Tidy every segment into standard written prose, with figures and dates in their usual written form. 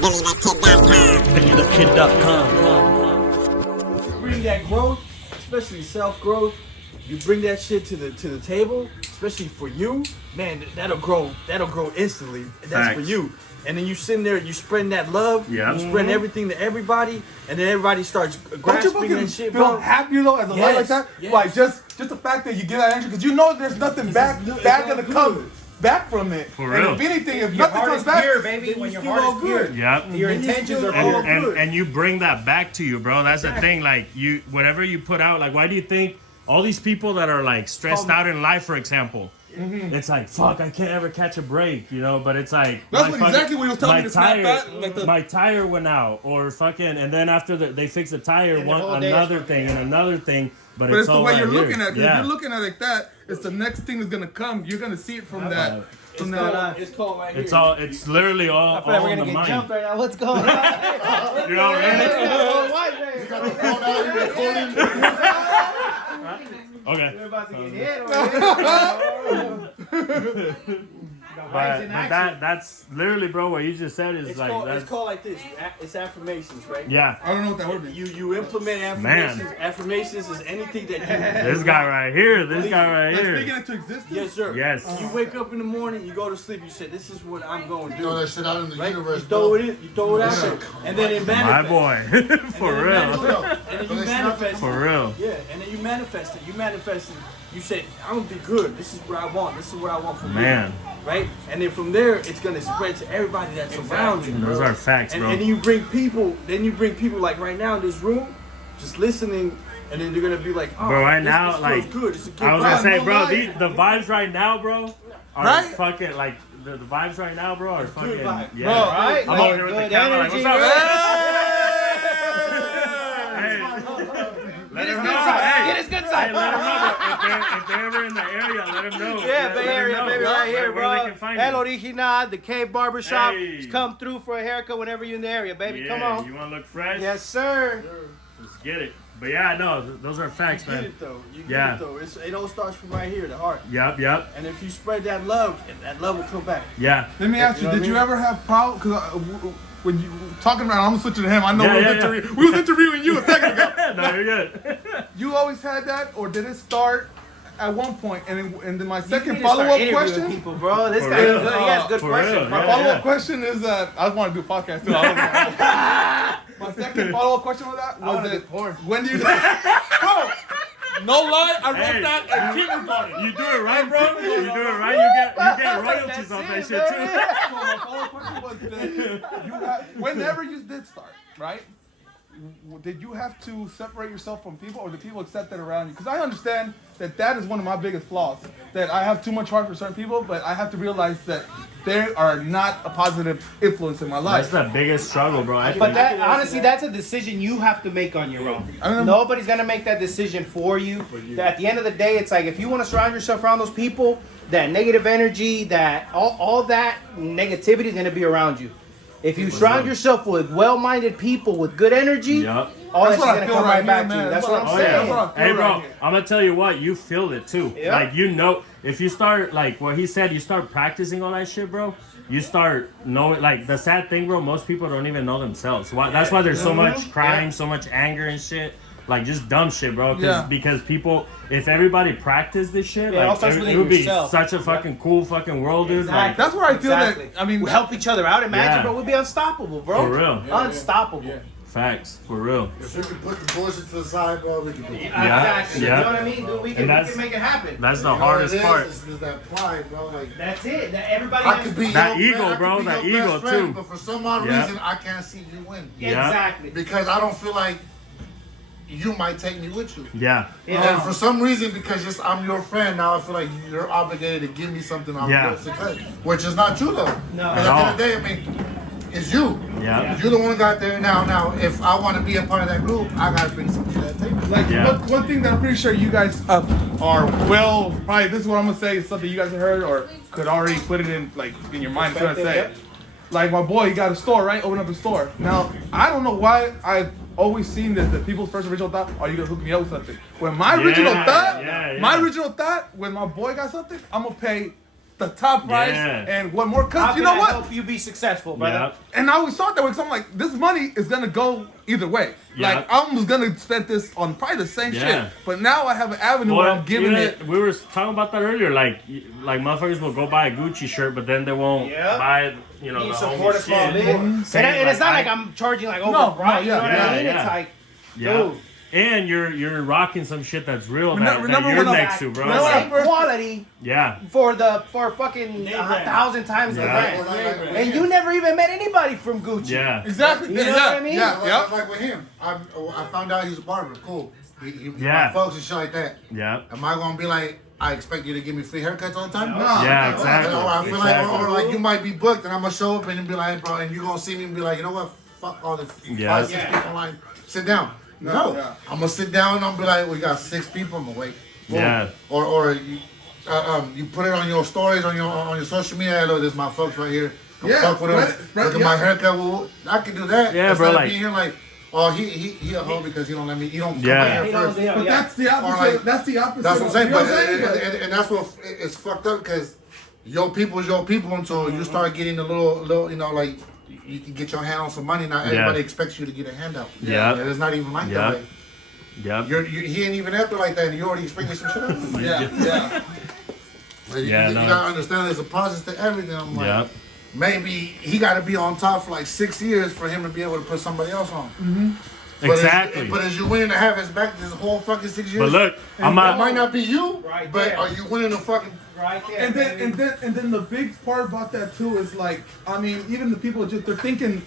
BillyTheKid.com. Bring that growth, especially self-growth. You bring that shit to the table, especially for you, man. That'll grow instantly. That's for you. And then you sitting there, you spreading that love, you spreading everything to everybody, and then everybody starts grasping that shit, feel bro. happy though as a light like that? Yes. Like just the fact that you get that energy, because you know there's nothing bad gonna come back from it. For real. And if anything, if Your nothing heart comes is back, pure, baby. When your heart is pure, Yep. your intentions are all good. And you bring that back to you, bro. That's the thing. Like you, whatever you put out. Like, why do you think all these people that are like stressed out in life, for example? It's like, fuck, I can't ever catch a break, you know. But it's like that's exactly what he was telling me to snap tire, back. Like my tire went out, or fucking, and then after they fix the tire, And the one whole day another is thing and another thing. But it's the all way right you're here. looking at it. 'Cause Yeah. if you're looking at it like that, it's the next thing that's gonna come. You're gonna see it from that. From that. It's called right here. It's literally all, I feel like all we're in gonna the get mind. jumped right now. What's going on? You know what Okay. We're about to get hit over here. But that's literally, bro, what you just said is It's like, called, it's called like this. It's affirmations, right? yeah. I don't know what that word means. You implement affirmations. Affirmations is anything that you. This guy right here, this guy right Like here. speaking into existence. Yes, sir. Yes. You wake up in the morning, you go to sleep, you say, "This is what I'm going to do." Throw that shit out in the Right? universe, You throw it in, you throw it out there, and then it My manifests. boy. For real. And then you manifest. For real. Yeah, and then you manifest it. You manifest it. You say, "I'm gonna be good. This is what I want. This is what I want for me." Man. Right? And then from there, it's gonna spread to everybody that's around you. Those bro. are facts, And bro. then you bring people. Then you bring people like right now in this room, just listening, and then they're gonna be like, "Oh, Bro, right this now, feels like, good. It's a good I was gonna vibe." say, no bro, lie. the vibes right now, bro, are Right? fucking, like, the vibes right now, bro, are fucking, vibe. yeah. Bro, Right? I'm over here with the Good camera, like, energy, what's up, right? Hey, let his him good know. side. Hey, Get his good hey, side. let him know. If they're ever in the area, let him know. Yeah, Let Bay him Area, know. baby, right here, Where they bro. can find El you. Original, the Cave Barbershop. Hey. Just come through for a haircut whenever you're in the area, baby. Yeah, Come on. You want to look fresh? Yes, sir. Let's get it. But yeah, no, those are facts, You get man. it though. You get Yeah. it though. It all starts from right here, the heart. Yep. And if you spread that love, that love will come back. Yeah. Let me ask you, know did what I you mean? ever have problems? Because when you talking about, I'm switching to him. I know Yeah, we was interviewing you a second ago. No, you're good. You always had that, or did it start at one point? And then my You second need to start follow-up interviewing question. People, bro. This For guy is real. good. He has good For questions, real, bro. My yeah. follow-up question is that I want to do a podcast too. My second follow-up question with that was wanna do that porn. when do you? Bro, no lie, I wrote Hey. that at kindergarten. You do it right, bro. You do it right. You get royalties That's off that it, shit too. baby. So my follow-up question was that you had, whenever you did start, right? Did you have to separate yourself from people, or did people accept that around you? Because I understand that is one of my biggest flaws. That I have too much heart for certain people, but I have to realize that they are not a positive influence in my That's life. the biggest struggle, bro. But that honestly, that's a decision you have to make on your own. Nobody's gonna make that decision for you. At the end of the day, it's like if you want to surround yourself around those people, that negative energy, that all that negativity is gonna be around you. If you surround yourself with well-minded people with good energy, Yup. all That's that's what I gonna feel come right right back here, to you. man. That's what I'm Oh saying. That's what I yeah. feel Hey, bro, right here. I'm gonna tell you what, you feel it too. Yeah. Like you know, if you start like what he said, you start practicing all that shit, bro. You start knowing. Like the sad thing, bro, most people don't even know themselves. That's why there's so much crime, so much anger and shit. Like just dumb shit, bro. Yeah. Because people, if everybody practiced this shit, Yeah, it all like starts it within would be yourself. such a fucking cool fucking world, dude. Like, That's where I feel Exactly. that. I mean, we help each other out. Imagine, Yeah. bro, we'd be unstoppable, bro. For real. Unstoppable. Facts, for real. If we can put the bullshit to the side, bro, we can do it. Exactly. yeah. You know what I mean? Dude, we can that's- make it happen. That's the You know what hardest it is? part. It's that pride, bro. Like, That's it. That everybody I has could be That your ego, I could bro, be that your ego, best friend, too. But for some odd Yeah. reason, I can't see you win. Yeah. Exactly. Because I don't feel like you might take me with you. Yeah. And for some reason, because just I'm your friend, now I feel like you're obligated to give me something I'm Yeah. your success, which is not true though. No. Because at the end of the day, I mean, it's you. Yeah. You're the one who got there now. Now, if I want to be a part of that group, I gotta bring something to that table. like Yeah. one thing that I'm pretty sure you guys are well. Probably this is what I'm gonna say. Is something you guys have heard or could already put it in like in your mind. What I say. Yep. Like my boy, he got a store, right? Open up a store. Now I don't know why I've always seen this. That people's first original thought, "Are you gonna hook me up with something?" When my original thought, yeah. my original thought, when my boy got something, I'm gonna pay the top price Yeah. and what more. How Cause can you know I what? help you be successful, brother? Yep. And I always thought that way. So I'm like, this money is gonna go either way. Yeah. Like I was gonna spend this on probably the same Yeah. shit, but now I have an avenue where I'm giving even it. we were talking about that earlier. Like motherfuckers will go buy a Gucci shirt, but then they won't Yeah. buy, you know, You the support a homie small shit. business. Same, And it's not I- like I'm charging like over No, price. no, You know what yeah, I mean? yeah. It's like, Yeah. dude, And you're rocking some shit that's real that Remember you're when I- next to, bro. remember when I same first- quality Yeah. for fucking Name a brand. 1,000 times the Yeah. brand. And you never even met anybody from Gucci. Yeah. Exactly. You know yeah, what I mean? Yeah. Like, Yep. like with him, I found out he's a barber. Cool. He Yeah. my folks and shit like that. Yeah. Am I gonna be like, I expect you to give me free haircuts all the time? No. Yeah, exactly. Or I feel Exactly. like, or like you might be booked and I'm gonna show up and be like, bro, and you gonna see me and be like, you know what? Fuck all this. Yeah. 5, 6 people online. Sit down. No. yeah. I'm gonna sit down and I'm be like, we got 6 people. I'm gonna wait. Boom. Yeah. Or you put it on your stories on your social media. Hey, look, this is my folks right here. Come Yeah, fuck with them. right, Look at yeah. my haircut. Well, I can do that. Yeah, Instead bro, of like- being here like, oh, he a hoe because he don't let me. He don't come Yeah. out here He first. knows, But that's the opposite. Or like- that's the opposite. That's what I'm saying. You know But what I'm saying? and that's what it's fucked up because your people is your people until you start getting a little, you know, like you can get your hand on some money. Not everybody expects you to get a handout. Yeah. And it's not even like Yeah. that. Way. Yep. He ain't even after like that, and you already expecting some shit out of him. Yeah. Yeah. Like, Yeah, you no, gotta understand there's a process to everything. I'm like, Yep. maybe he got to be on top for like 6 years for him to be able to put somebody else on. But Exactly. But as you winning to have his back this whole fucking 6 years. But look, I'm it not. might not be you, Right but there. are you winning the fucking? right there. And then, baby. and then the big part about that too is like, I mean, even the people they're thinking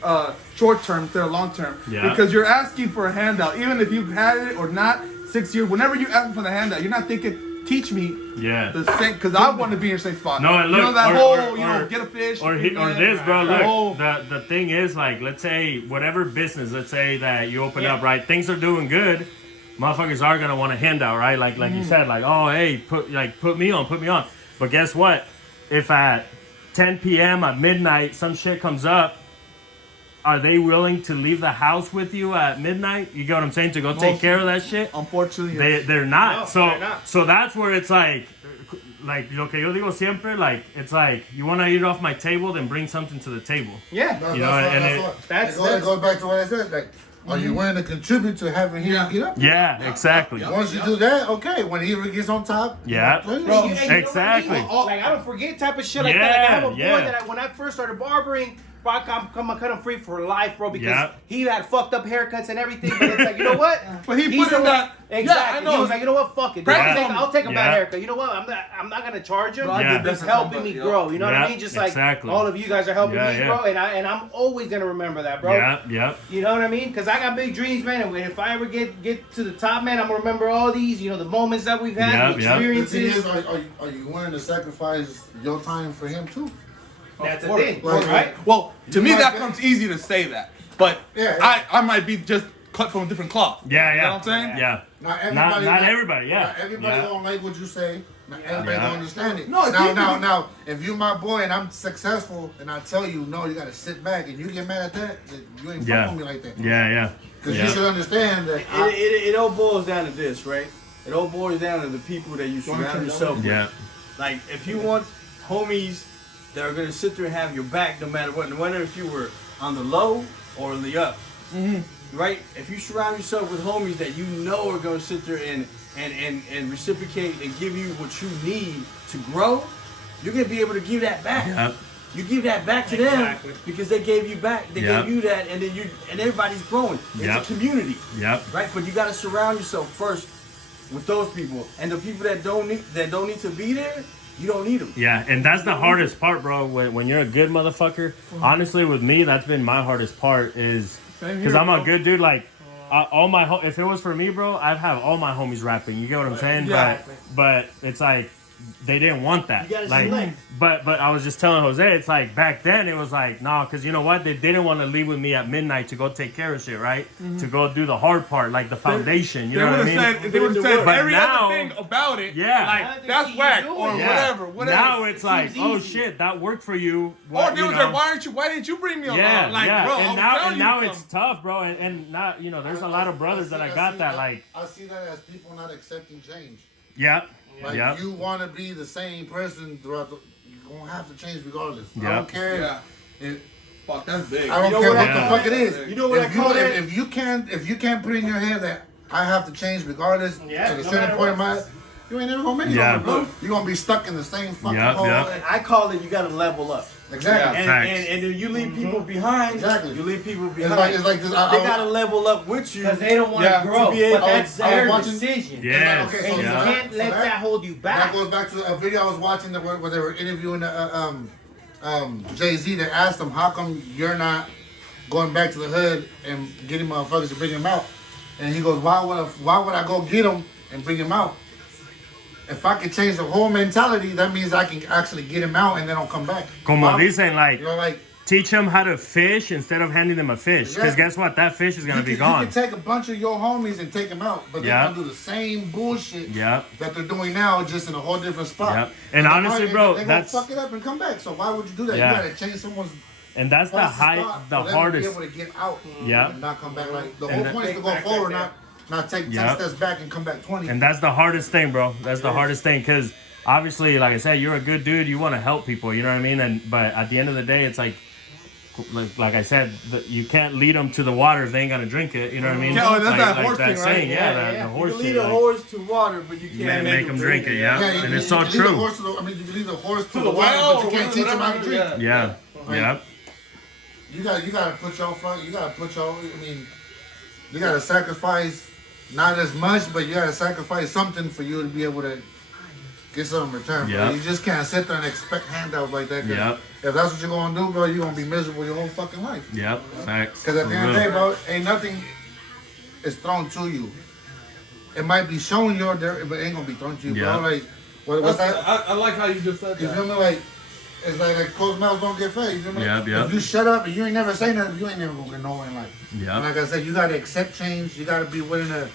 short term instead of long term. Yeah. Because you're asking for a handout, even if you've had it or not. 6 years, whenever you ask for the handout, you're not thinking, teach me Yeah. the same, because I want to be in your same spot. No, and you know look, that or- whole, or- you know, or- get a fish Or get a this, bro. the Look, whole- the thing is, like, let's say whatever business, let's say that you open Yeah. up, right? Things are doing good. Motherfuckers are gonna want a handout, right? Like you said, like, oh, hey, put me on. But guess what? If at 10 p.m. at midnight some shit comes up, are they willing to leave the house with you at midnight? You get what I'm saying? To go take Most- care of that shit? Unfortunately, They're not. No, so they're not. so that's where it's like lo que yo digo siempre, like it's like you want to eat off my table, then bring something to the table. yeah. No, You know, and it- That's- it goes back to what I said. Like, are you willing to contribute to having him Yeah. get up? Yeah, exactly. Once you do that, okay. When he gets on top, Yeah. please. Bro, And you know what I mean? Exactly. Like I don't forget type of shit like that. Like I have a boy Yeah, yeah. that when I first started barbering, bro, I cut him free for life, bro, because Yeah. he had fucked up haircuts and everything. But it's like, you know what? But he He's put in the one- that. Exactly. Yeah, I know. He was like, you know what? Fuck it. Practice I'll on I'll take a me. bad Yeah. haircut. You know what? I'm not gonna charge him. Bro, I Yeah. did that He's for helping somebody, me yo. grow. You know what Yeah, I mean? Just like exactly. all of you guys are helping Yeah, me, yeah. bro. And I'm always gonna remember that, bro. Yeah. You know what I mean? Because I got big dreams, man. And if I ever get to the top, man, I'm gonna remember all these, you know, the moments that we've had, Yeah, the yeah. The thing experiences. is, are you willing to sacrifice your time for him too? That's the course. thing, Like, right? Well, to me, might that be- comes easy to say that, but Yeah, yeah. I might be just cut from a different cloth. Yeah. You know what I'm saying? Yeah. Not everybody. Not everybody. Yeah. Not everybody Yeah. don't like what you say. Not everybody Yeah. don't understand it. No, if you- now, if you my boy and I'm successful and I tell you no, you gotta sit back and you get mad at that, then you ain't Yeah. fucking with me like that. Yeah. Because you should understand that. It all boils down to this, right? It all boils down to the people that you surround yourself with. Yeah. Like, if you want homies that are gonna sit there and have your back no matter what, no matter if you were on the low or on the up, right? If you surround yourself with homies that you know are gonna sit there and reciprocate and give you what you need to grow, you're gonna be able to give that back. Yep. You give that back to them because they gave you back. They Yep. gave you that, and then and everybody's growing. It's Yep. a community. Yep. Right, but you gotta surround yourself first with those people, and the people that don't need to be there, you don't need them. Yeah, and that's the hardest part, bro. When you're a good motherfucker, honestly, with me, that's been my hardest part is Same because here, I'm a bro. good dude. Like, all my if it was for me, bro, I'd have all my homies rapping. You get what I'm saying? Yeah. But it's like they didn't want that. You gotta like, select. but I was just telling Jose, it's like back then it was like nah, because you know what? They didn't want to leave with me at midnight to go take care of shit, right? To go do the hard part, like the foundation. You They know would what I have mean? said they would have said But every now- other thing about it. Yeah. like that's whack or Yeah. whatever. Now it's like, seems oh easy. shit, that worked for you. Or What, they you was know? like, why didn't you bring me along? Yeah, Like, yeah. bro, and I'm now telling you, it's tough, bro. And not, you know, there's a lot of brothers that I got that like, I see that as people not accepting change. yeah, Like yeah, you want to be the same person throughout the gonna have to change regardless. I Yeah. don't care. Yeah. If, Fuck, that's big. I don't know care what what I- the fuck it is. You know what I call that? If you can't put in your head that I have to change regardless Yeah, to a no certain matter point in what. my, you ain't never gonna make it, Yeah. over, bro. You're gonna be stuck in the same fucking Yeah, hole. yeah. I call it you gotta level up. Exactly. And, Facts. and if you leave people behind, Exactly. you leave people It's behind. like this. they gotta level up with you. Because they don't want to Yeah, grow. to be able- but that's I was their watching- decision. Yes. okay, And so you yeah. can't let that hold you That back. goes back to a video I was watching where they were interviewing Jay-Z. They asked him, how come you're not going back to the hood and getting motherfuckers to bring him out? And he goes, why would I go get him and bring him out? If I could change the whole mentality, that means I can actually get him out and they don't come back. Como Why- dicen, like, You know, like, teach them how to fish instead of handing them a fish. Because Exactly. guess what? That fish is going to be you gone. can take a bunch of your homies and take them out, but Yeah. they're gonna do the same bullshit Yep. that they're doing now, just in a whole different spot. Yep. And honestly, bro, they're that's- gonna fuck it up and come back. So why would you do that? Yeah. You gotta change someone's And that's the place to high, start the for them hardest. to be able to get out Yeah. and not come back. Like the And whole that- point is to Take go back forward, right not take 10 Yep. steps back and come back 20. And that's the hardest thing, bro. That's the hardest thing because obviously, like I said, you're a good dude. You want to help people. You know what I mean? And but at the end of the day, it's like I said, you can't lead them to the water if they ain't gonna drink it. You know what I mean? Yeah, oh, that's like, that like horse that thing, right? saying, Yeah, the yeah. You horse can shit. lead a like, horse to water, but you man, can't make them drink it. Yeah, Yeah, and you it's so can lead the true. horse to the, I mean, you can lead the horse to the the water, well, but you can't teach them how to drink. whatever, Yeah, yeah, You gotta put your front. You gotta put your. I mean, you gotta sacrifice not as much, but you gotta sacrifice something for you to be able to get something in return. Bro. Yeah. You just can't sit there and expect handouts like that. 'Cause Yep. If that's what you're gonna do, bro, you're gonna be miserable your whole fucking life. yep. Facts. Because at the end of the day, bro, ain't nothing is thrown to you. It might be showing your dirt, but it ain't gonna be thrown to you, Yeah. bro. Like, what's that? I like how you just said You that. feel me? Like, it's like closed mouths don't get fed. You feel me? Yep, yep. If you shut up and you ain't never say nothing, you ain't never gonna get nowhere in life. And Yeah, like I said, you gotta accept change. You gotta be willing to.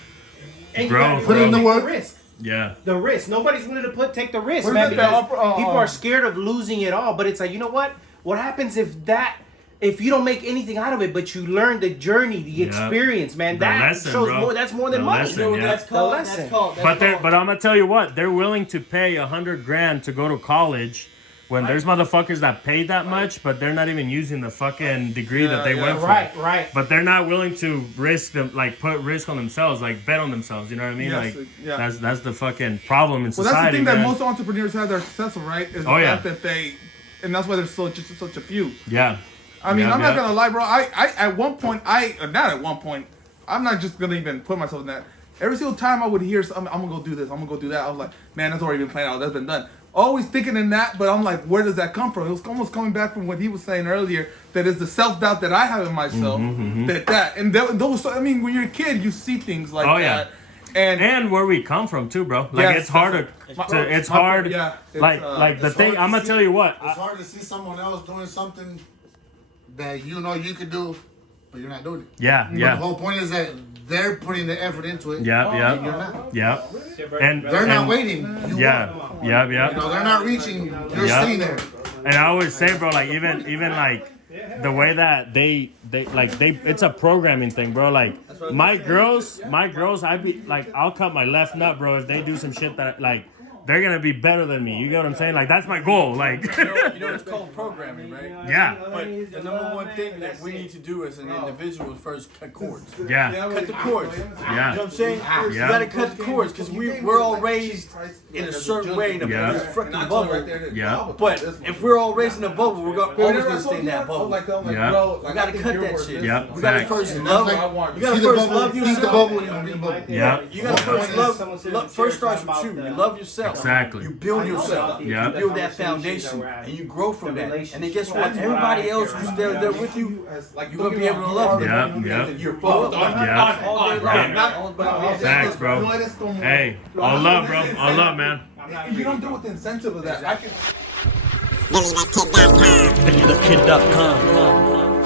And Bro, you gotta be put in willing to the take work. risk. yeah, The risk. Nobody's willing to take the risk, What man, is that, because people uh, are scared of losing it all. But it's like, you know what? What happens if you don't make anything out of it, but you learn the journey, the experience, man? The That lesson, shows bro. more. That's more than The money. lesson, You know what yeah. that's called? The That's lesson. called. That's but called. I'm gonna tell you what, they're willing to pay $100,000 to go to college. When there's motherfuckers that paid that much, but they're not even using the fucking degree that they yeah. went for. Right. But they're not willing to risk them, like put risk on themselves, like bet on themselves. You know what I mean? Yes, like yeah. that's the fucking problem in Well, society. that's the thing that man. most entrepreneurs have that are successful, right? Is the Oh, yeah. fact that they, and that's why there's such a few. Yeah. I mean, Yeah, I'm not yeah. gonna lie, bro. I at one point, not at one point, I'm not just gonna even put myself in that. Every single time I would hear, I'm gonna go do this, I'm gonna go do that. I was like, man, that's already been planned out. That's been done. Always thinking in that, but I'm like, where does that come from? It was almost coming back from what he was saying earlier. That is the self doubt that I have in myself. And those. I mean, when you're a kid, you see things like Oh, yeah. that. And where we come from too, bro. Like Yes, it's hard to, it's hard. yeah, it's, like the it's thing. hard to I'm gonna see- tell you what. It's hard to see someone else doing something that you know you could do, but you're not doing it. Yeah, But the yeah, whole point is that they're putting the effort into it. yeah, And you're yeah, not. yeah. And They're not and- waiting. You Yeah, are. yeah, You yeah. know, they're not reaching. You're Yeah. sitting there. And I always say, bro, like even like the way that they it's a programming thing, bro. Like my girls, I'll cut my left nut, bro, if they do some shit that like they're gonna be better than me. You get what I'm saying? Like that's my goal. Like You know it's called programming, right? yeah, But the number one thing that we need to do as an individual is first cut cords. yeah, Cut the cords. You know what yeah, I'm saying? You Yeah. gotta cut the cords because we're all raised in a certain way in Yeah. this freaking bubble. Yeah. But if we're all raised in a bubble, we're always gonna stay in that bubble. Yeah. We gotta cut that shit. Yeah. You gotta Facts. first love. You gotta See the first bubble. love See the yourself. bubble. You're gonna be in the bubble. yeah. You gotta first love. First starts with you. You love yourself. Exactly. You build yourself. Yeah. You build that foundation, and you grow from that. And then guess what? Everybody else who's there with you, you're gonna be able to love them. Yeah, yeah. You're both Yeah. all day long. Facts, bro. Hey, all love, bro. All love, man. if you don't do it with the incentive of that, I can. BillyTheKid.com.